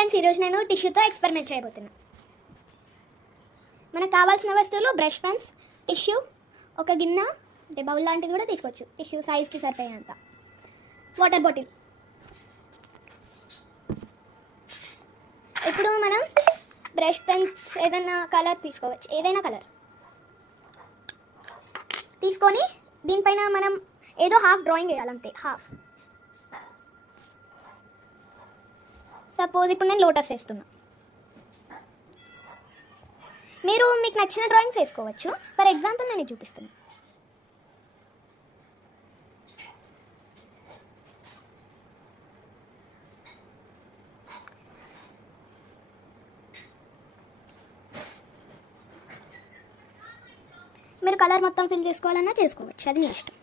Friends, ఈరోజు నేను టిష్యూతో experiment చేయబోతున్నాను. మనకు కావాల్సిన వస్తువులు బ్రష్ పెన్స్, టిష్యూ, ఒక గిన్నె అంటే బౌల్ లాంటిది కూడా తీసుకోవచ్చు, టిష్యూ సైజ్కి సరిపోయేంత, వాటర్ బాటిల్. ఇప్పుడు మనం బ్రష్ పెన్స్ ఏదైనా కలర్ తీసుకోవచ్చు, ఏదైనా కలర్ తీసుకొని దీనిపైన మనం ఏదో హాఫ్ డ్రాయింగ్ వేయాలి, అంతే. హాఫ్. సపోజ్ ఇప్పుడు నేను లోటస్ వేస్తున్నా. మీరు మీకు నచ్చిన డ్రాయింగ్స్ వేసుకోవచ్చు. ఫర్ ఎగ్జాంపుల్ నేను ఇది చూపిస్తున్నా. మీరు కలర్ మొత్తం ఫిల్ చేసుకోవాలన్నా చేసుకోవచ్చు, అది మీ ఇష్టం.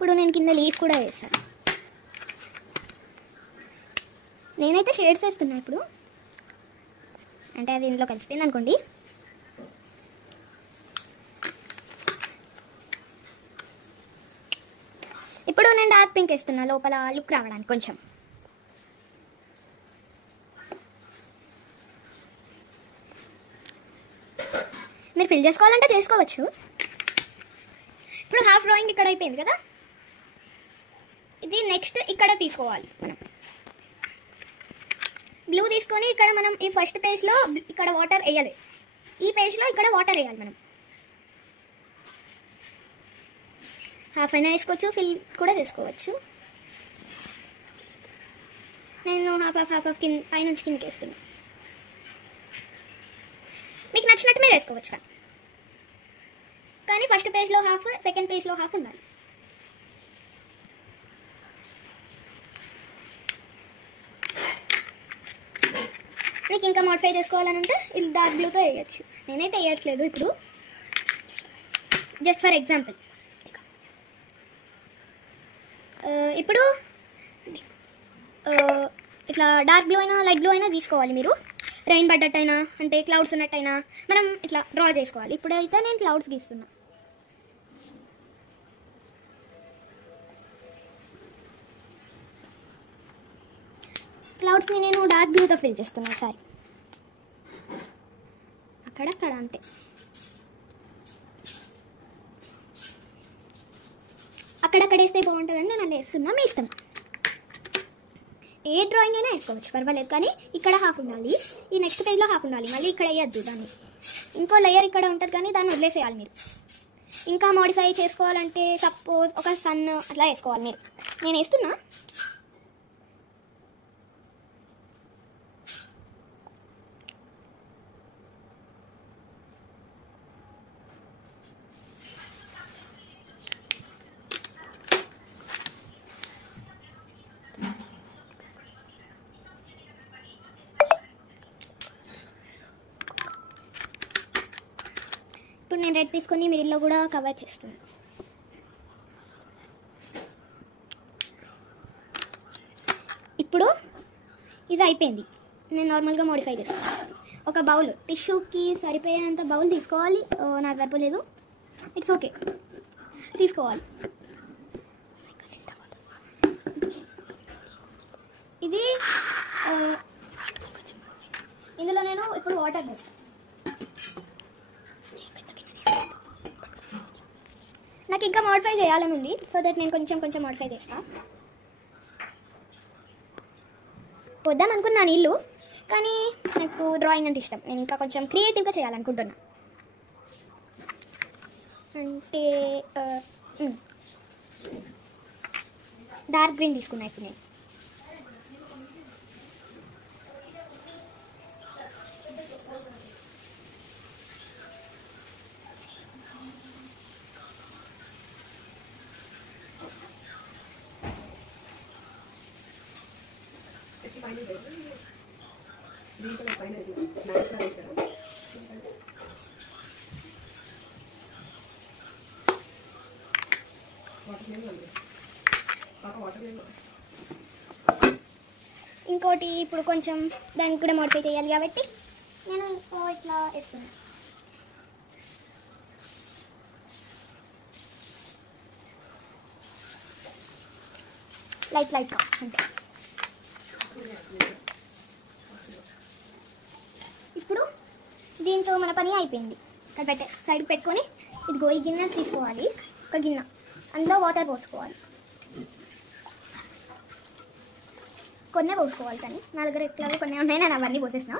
ఇప్పుడు నేను కింద లీఫ్ కూడా వేస్తాను. నేనైతే షేడ్స్ వేస్తున్నా ఇప్పుడు, అంటే అది ఇందులో కలిసిపోయింది అనుకోండి. ఇప్పుడు నేను డార్క్ పింక్ వేస్తున్నా లోపల లుక్ రావడానికి కొంచెం. మీరు ఫిల్ చేసుకోవాలంటే చేసుకోవచ్చు. ఇప్పుడు హాఫ్ డ్రాయింగ్ ఇక్కడ అయిపోయింది కదా, ఇది నెక్స్ట్ ఇక్కడ తీసుకోవాలి. మనం బ్లూ తీసుకొని ఇక్కడ మనం ఈ ఫస్ట్ పేజ్లో ఇక్కడ వాటర్ వేయాలి, ఈ పేజ్లో ఇక్కడ వాటర్ వేయాలి. మనం హాఫ్ అయినా వేసుకోవచ్చు, ఫిల్ కూడా తీసుకోవచ్చు. నేను హాఫ్ కింద పైనుంచి కిందకి వేస్తున్నాను. మీకు నచ్చినట్టు మీరు వేసుకోవచ్చు, కానీ ఫస్ట్ పేజ్లో హాఫ్, సెకండ్ పేజ్లో హాఫ్ ఉండాలి. మీకు ఇంకా మోడిఫై చేసుకోవాలని అంటే ఇది డార్క్ బ్లూతో వేయచ్చు. నేనైతే వేయట్లేదు ఇప్పుడు, జస్ట్ ఫర్ ఎగ్జాంపుల్. ఇప్పుడు ఇట్లా డార్క్ బ్లూ అయినా లైట్ బ్లూ అయినా తీసుకోవాలి మీరు. రెయిన్ పడ్డట్టయినా అంటే క్లౌడ్స్ ఉన్నట్టయినా మనం ఇట్లా డ్రా చేసుకోవాలి. ఇప్పుడైతే నేను క్లౌడ్స్ గీస్తున్నా. క్లౌడ్స్ని నేను డార్క్ బ్లూతో ఫిల్ చేస్తున్నాను ఒకసారి, అక్కడక్కడ అంతే. అక్కడక్కడ వేస్తే బాగుంటుందని నేను అలా వేస్తున్నా, మీ ఇష్టం. ఏ డ్రాయింగ్ అయినా వేసుకోవచ్చు, పర్వాలేదు. కానీ ఇక్కడ హాఫ్ ఉండాలి, ఈ నెక్స్ట్ పేజ్లో హాఫ్ ఉండాలి. మళ్ళీ ఇక్కడ వేయద్దు దాన్ని, ఇంకో లేయర్ ఇక్కడ ఉంటుంది కానీ దాన్ని వదిలేసేయాలి మీరు. ఇంకా మోడిఫై చేసుకోవాలంటే సపోజ్ ఒక సన్ అట్లా వేసుకోవాలి మీరు. నేను వేస్తున్నా. ఇప్పుడు నేను రెడ్ తీసుకొని మిడిల్లో కూడా కవర్ చేస్తున్నాను. ఇప్పుడు ఇది అయిపోయింది. నేను నార్మల్గా మోడిఫై చేస్తాను. ఒక బౌల్, టిష్యూకి సరిపోయేంత బౌల్ తీసుకోవాలి. నాకు సరిపోలేదు, ఇట్స్ ఓకే, తీసుకోవాలి. ఇది ఇందులో నేను ఇప్పుడు వాటర్ వేస్తాను. నాకు ఇంకా మోడిఫై చేయాలని ఉంది, సో దట్ నేను కొంచెం మోడిఫై చేస్తాను. వద్దాం అనుకున్నా నీళ్ళు, కానీ నాకు డ్రాయింగ్ అంటే ఇష్టం. నేను ఇంకా కొంచెం క్రియేటివ్గా చేయాలనుకుంటున్నా. అంటే డార్క్ గ్రీన్ తీసుకున్నా ఇప్పుడు నేను. ఇంకోటి ఇప్పుడు కొంచెం దానికి కూడా మోడిఫై చేయాలి కాబట్టి నేను ఇట్లా వేస్తున్నాను. లైట్గా అంటే ఇప్పుడు దీంతో మన పని అయిపోయింది. ఇక్కడ సైడ్ పెట్టుకొని ఇదిగో ఈ గిన్నె తీసుకోవాలి. ఒక గిన్నె అందులో వాటర్ పోసుకోవాలి. కొన్నే పోసుకోవాలి కానీ నా దగ్గర ఎట్లాగో కొన్ని ఉన్నాయి, నేను అవన్నీ పోసేసిన.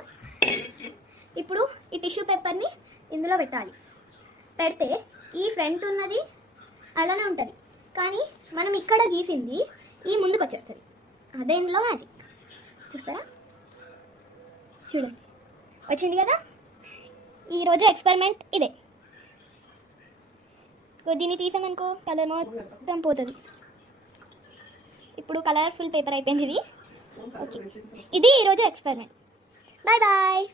ఇప్పుడు ఈ టిష్యూ పేపర్ని ఇందులో పెట్టాలి. పెడితే ఈ ఫ్రంట్ ఉన్నది అలానే ఉంటుంది, కానీ మనం ఇక్కడ గీసింది ఈ ముందుకు వచ్చేస్తుంది. అదే ఇందులో మ్యాజిక్. చూస్తారా? చూడండి, వచ్చింది కదా. ఈరోజు ఎక్స్పెరిమెంట్ ఇదే. దీన్ని తీసామనుకో కలర్ మొత్తం పోతుంది. ఇప్పుడు కలర్ఫుల్ పేపర్ అయిపోయింది ఇది. ఓకే, ఇది ఈరోజు ఎక్స్పెరిమెంట్. Bye bye.